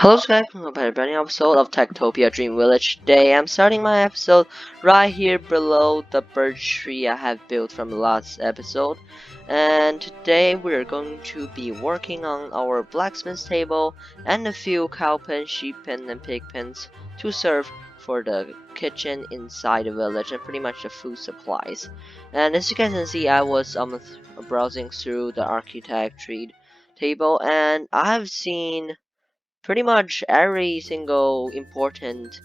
Hello guys, welcome to a brand new episode of Tektopia Dream Village. Today I'm starting my episode right here below the birch tree I have built from the last episode. And today we're going to be working on our blacksmith's table and a few cow pens, sheep pens, and pig pens to serve for the kitchen inside the village and pretty much the food supplies. And as you guys can see, I was browsing through the architecture table and I've seen pretty much every single important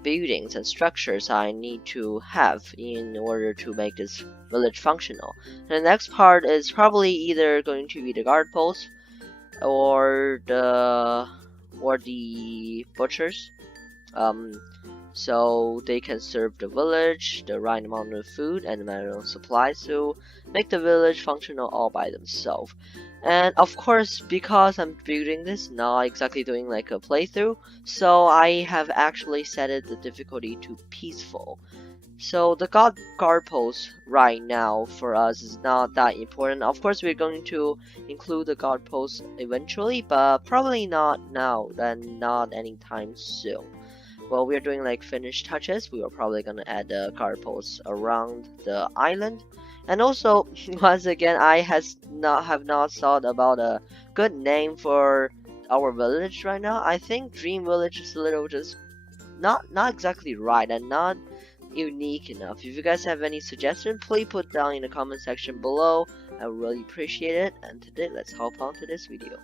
buildings and structures I need to have in order to make this village functional. And the next part is probably either going to be the guard post or the butchers. Um, so they can serve the village the right amount of food and amount of supplies to make the village functional all by themselves. And of course, because I'm building this, not exactly doing like a playthrough, so I have actually set it the difficulty to peaceful. So the guard post right now for us is not that important. Of course, we're going to include the guard post eventually, but probably not now and not anytime soon. Well, we are doing like finish touches. We are probably gonna add the guard posts around the island, and also once again, I have not thought about a good name for our village right now. I think Dream Village is a little just not exactly right and not unique enough. If you guys have any suggestion, please put down in the comment section below. I would really appreciate it. And today, let's hop on to this video.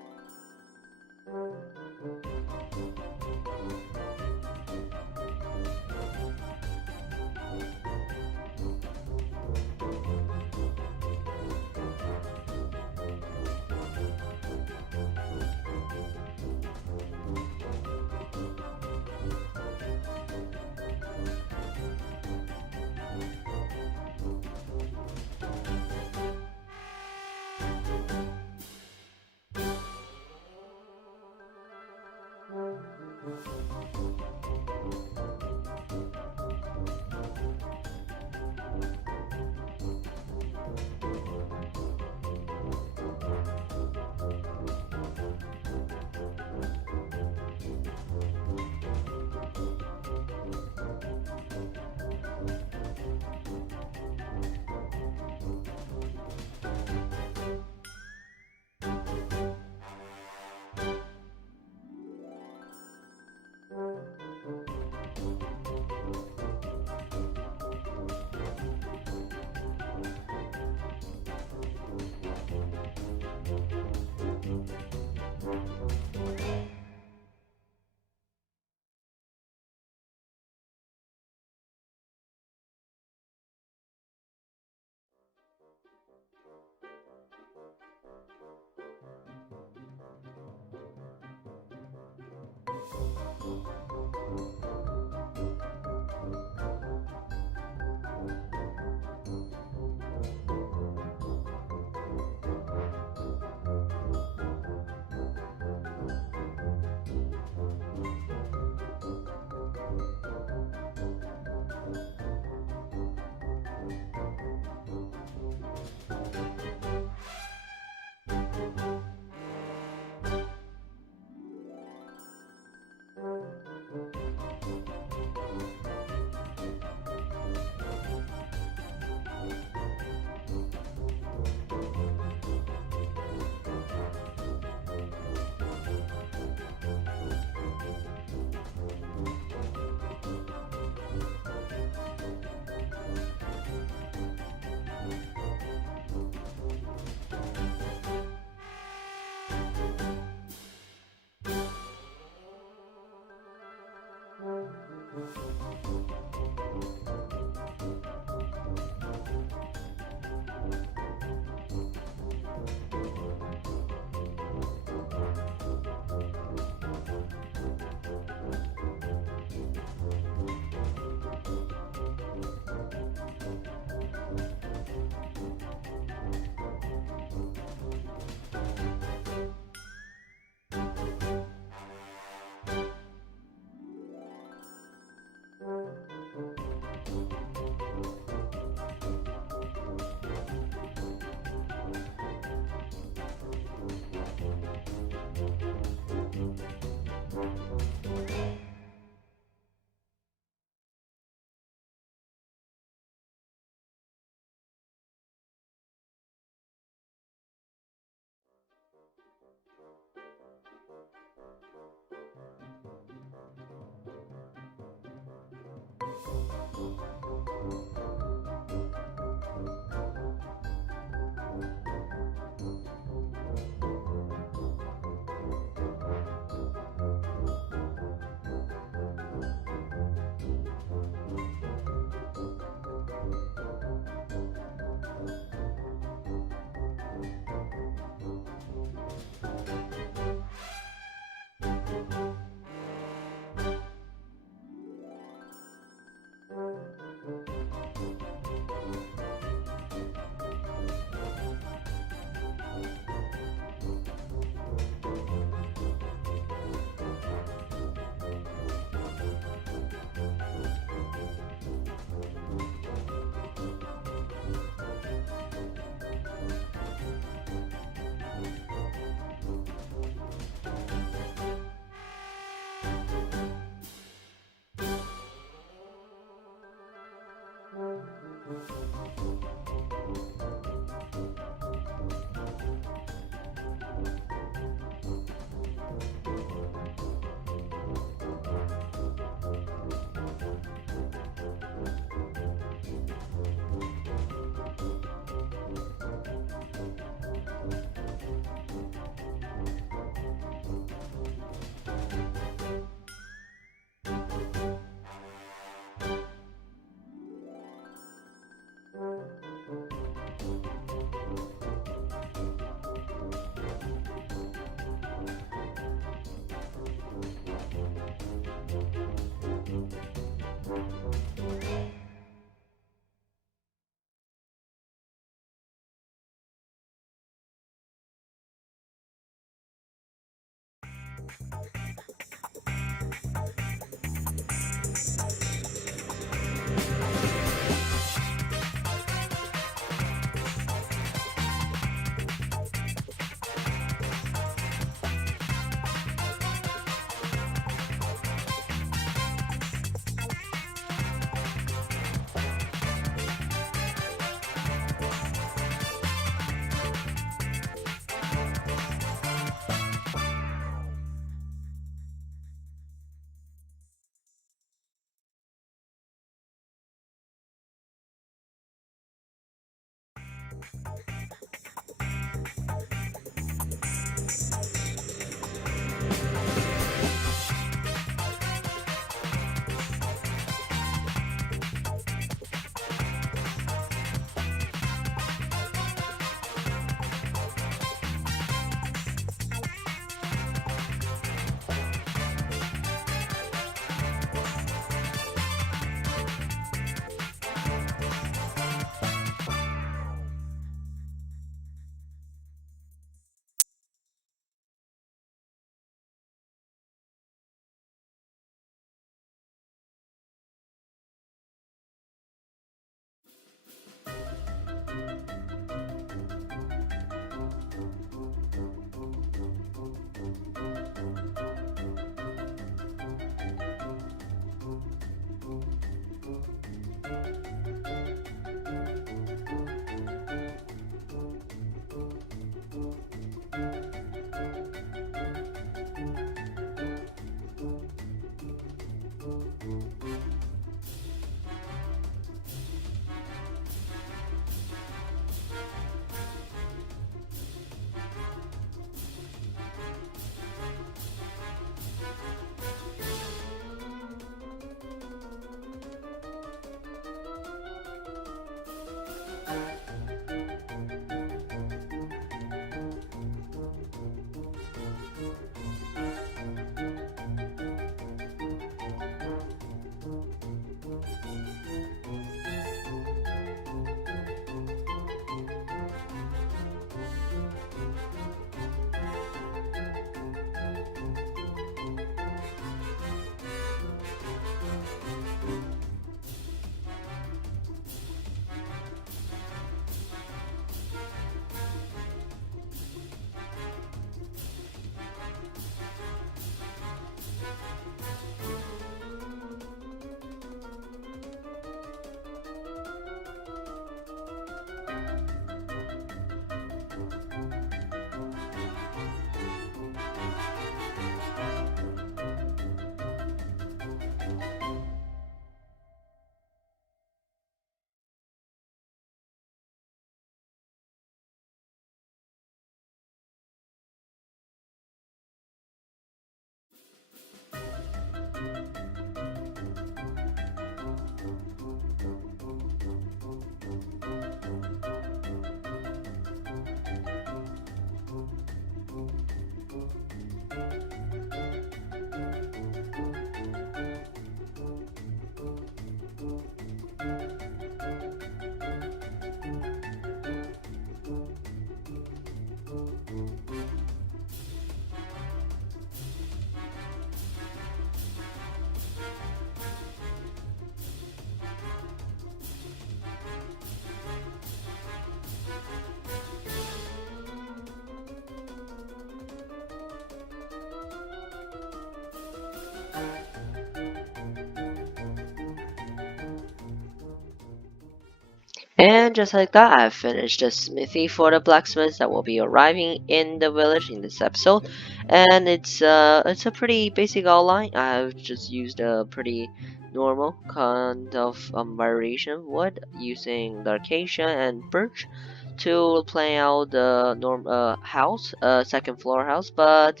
And just like that, I've finished the smithy for the blacksmiths that will be arriving in the village in this episode. And it's a pretty basic outline. I've just used a pretty normal kind of variation of wood using the acacia and birch to plan out the house, second floor house. But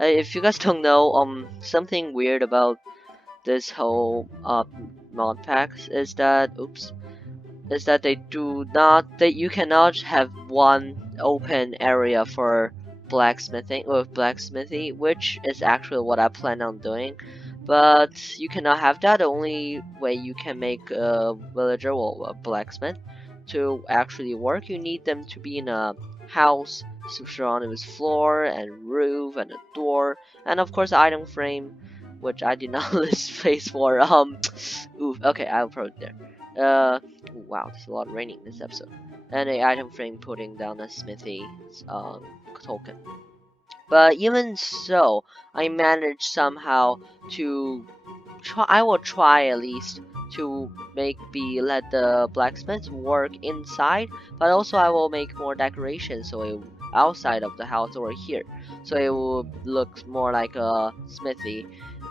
if you guys don't know, something weird about this whole mod packs is that they do not that you cannot have one open area for blacksmithing or blacksmithy, which is actually what I plan on doing. But you cannot have that. The only way you can make a villager or a blacksmith to actually work, you need them to be in a house surrounded with floor and roof and a door, and of course item frame, which I did not list space for. Oof. Okay, I'll put it there. Wow, there's a lot of raining this episode. And a item frame putting down a smithy token. But even so, I managed somehow to try. I will try at least to let the blacksmiths work inside, but also I will make more decorations so it outside of the house or here, so it will look more like a smithy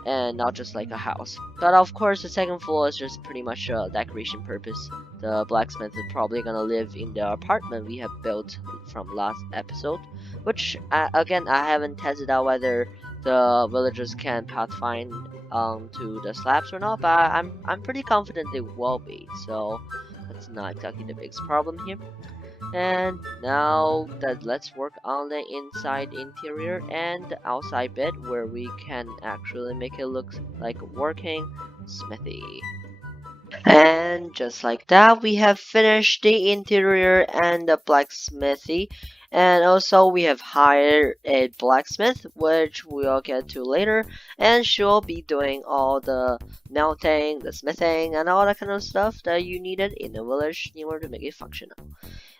and not just like a house. But of course, the second floor is just pretty much a decoration purpose. The blacksmith is probably gonna live in the apartment we have built from last episode, which again I haven't tested out whether the villagers can pathfind to the slabs or not, but I'm pretty confident they will be. So that's not exactly the biggest problem here. And now that let's work on the inside interior and the outside bit where we can actually make it look like a working smithy. And just like that, we have finished the interior and the blacksmithy. And also we have hired a blacksmith, which we'll get to later. And she'll be doing all the melting, the smithing, and all that kind of stuff that you needed in the village in order to make it functional.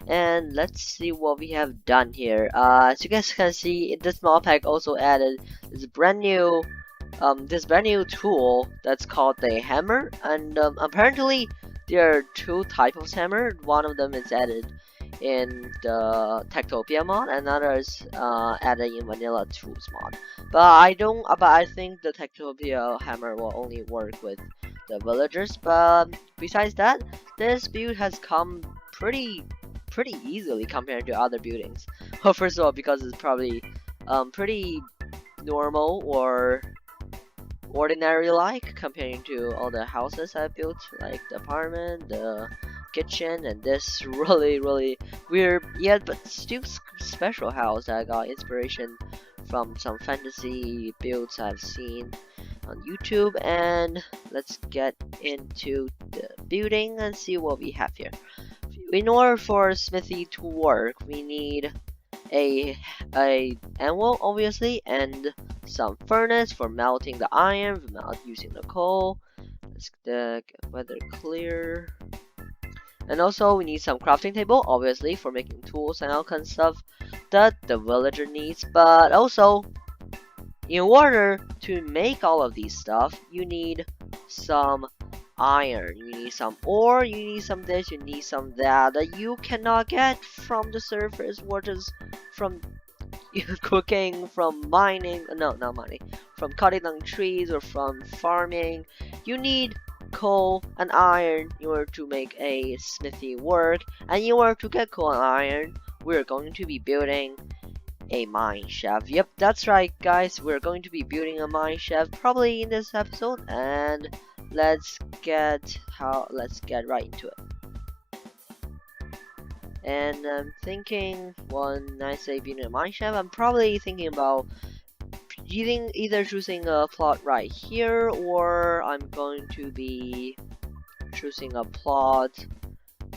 And let's see what we have done here. As you guys can see, this mod pack also added this brand new tool that's called the hammer, and apparently there are two types of hammer. One of them is added in the Tektopia mod, and another is added in Vanilla Tools mod. But I think the Tektopia hammer will only work with the villagers. But besides that, this build has come pretty easily compared to other buildings. Well, first of all, because it's probably pretty normal or ordinary like comparing to all the houses I built, like the apartment, the kitchen, and this really weird yet but still special house. I got inspiration from some fantasy builds I've seen on YouTube. And let's get into the building and see what we have here. In order for Smithy to work, we need a anvil obviously, and some furnace for melting the iron without using the coal. Let's get weather clear. And also we need some crafting table obviously for making tools and all kind of stuff that the villager needs. But also, in order to make all of these stuff, you need some iron, you need some ore, you need some this, you need some that you cannot get from the surface or just from cooking, from mining, no, not mining, from cutting down trees or from farming. You need coal and iron in order to make a smithy work, and in order to get coal and iron, we're going to be building a mine shaft. Yep, that's right guys, we're going to be building a mine shaft probably in this episode, and let's get right into it. And I'm thinking, when I say building a mine shaft, I'm probably thinking about either choosing a plot right here, or I'm going to be choosing a plot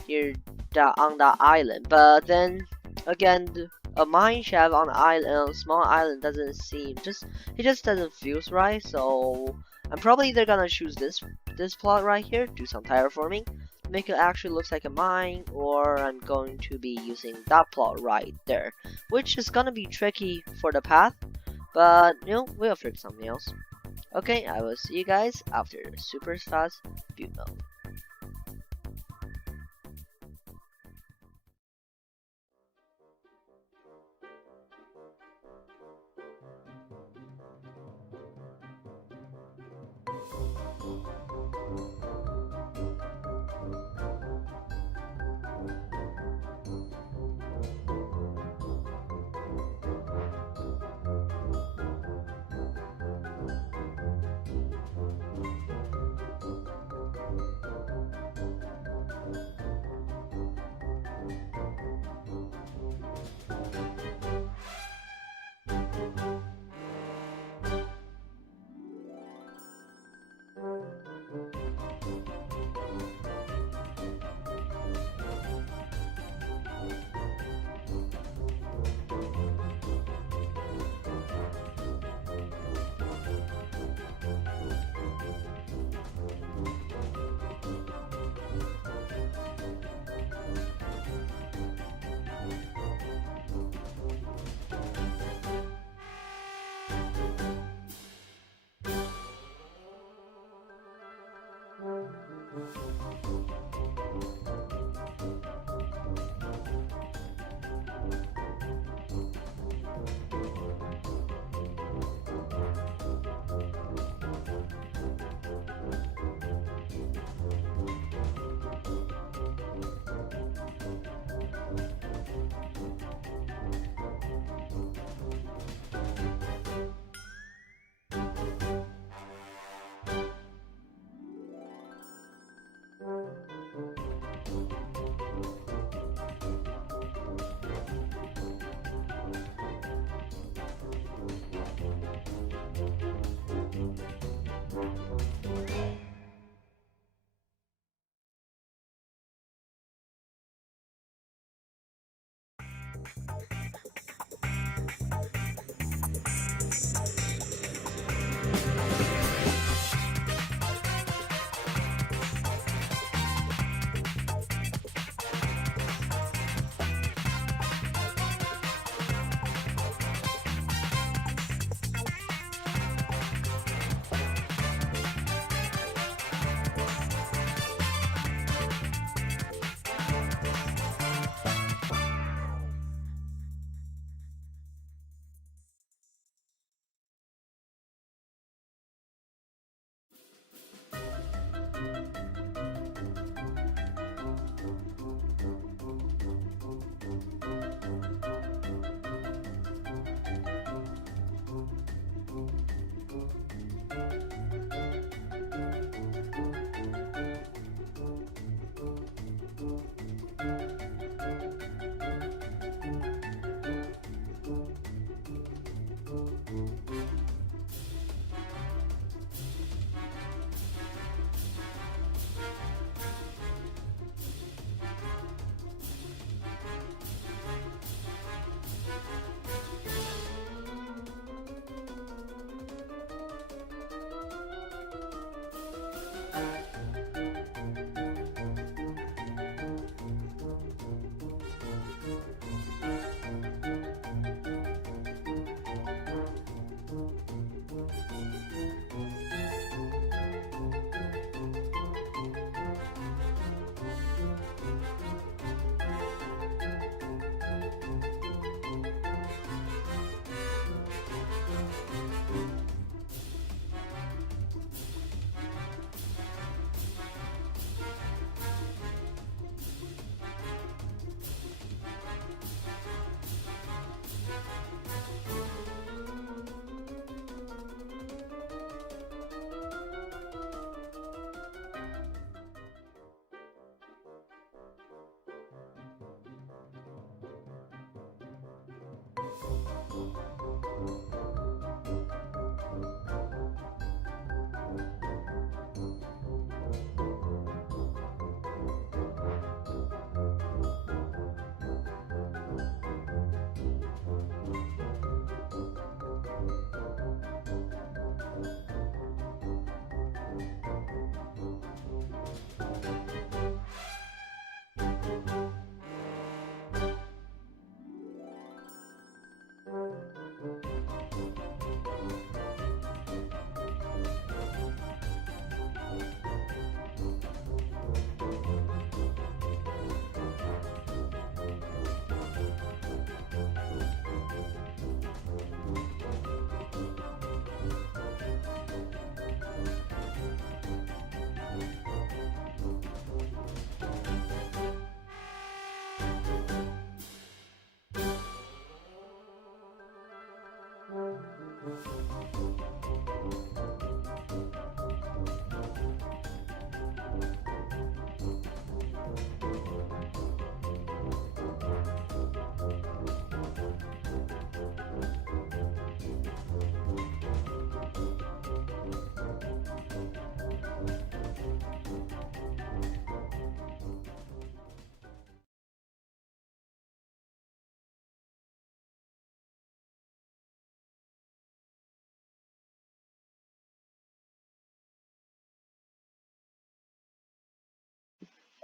here on the island. But then again, a mine shaft on an island, a small island, doesn't seem it just doesn't feel right. So I'm probably either gonna choose this plot right here, do some terraforming, make it actually looks like a mine, or I'm going to be using that plot right there, which is gonna be tricky for the path, but you know, we'll figure something else. Okay, I will see you guys after super fast build mode.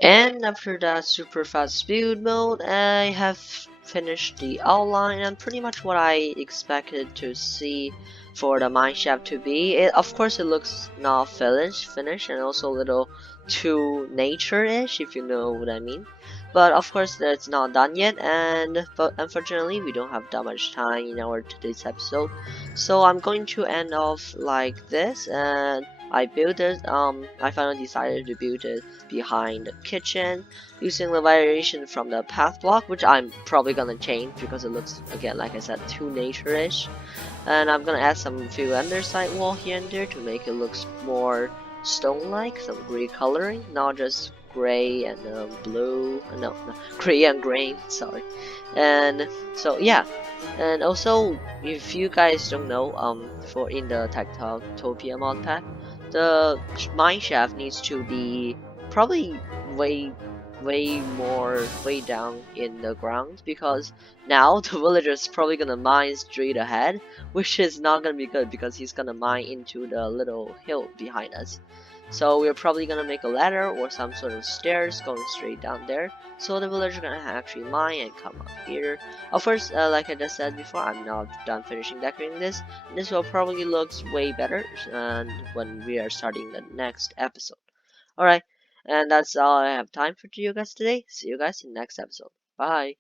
And after that super fast build mode, I have finished the outline and pretty much what I expected to see for the mine shaft to be. Of course, it looks not finished, and also a little too nature-ish, if you know what I mean. But of course, it's not done yet, and but unfortunately, we don't have that much time in our today's episode. So I'm going to end off like this, and I built it. I finally decided to build it behind the kitchen using the variation from the path block, which I'm probably gonna change because it looks, again, like I said, too nature-ish. And I'm gonna add some few underside wall here and there to make it look more stone-like, some gray coloring, not just gray and blue. No, gray and green. Sorry. And so yeah, and also if you guys don't know, for in the Tektopia mod pack, the mine shaft needs to be probably way way down in the ground because now the villager is probably gonna mine straight ahead, which is not gonna be good because he's gonna mine into the little hill behind us. So we're probably gonna make a ladder or some sort of stairs going straight down there, so the villager gonna actually mine and come up here. Of course, like I just said before, I'm not done finishing decorating this. This will probably looks way better and when we are starting the next episode. Alright, and that's all I have time for you guys today. See you guys in the next episode. Bye.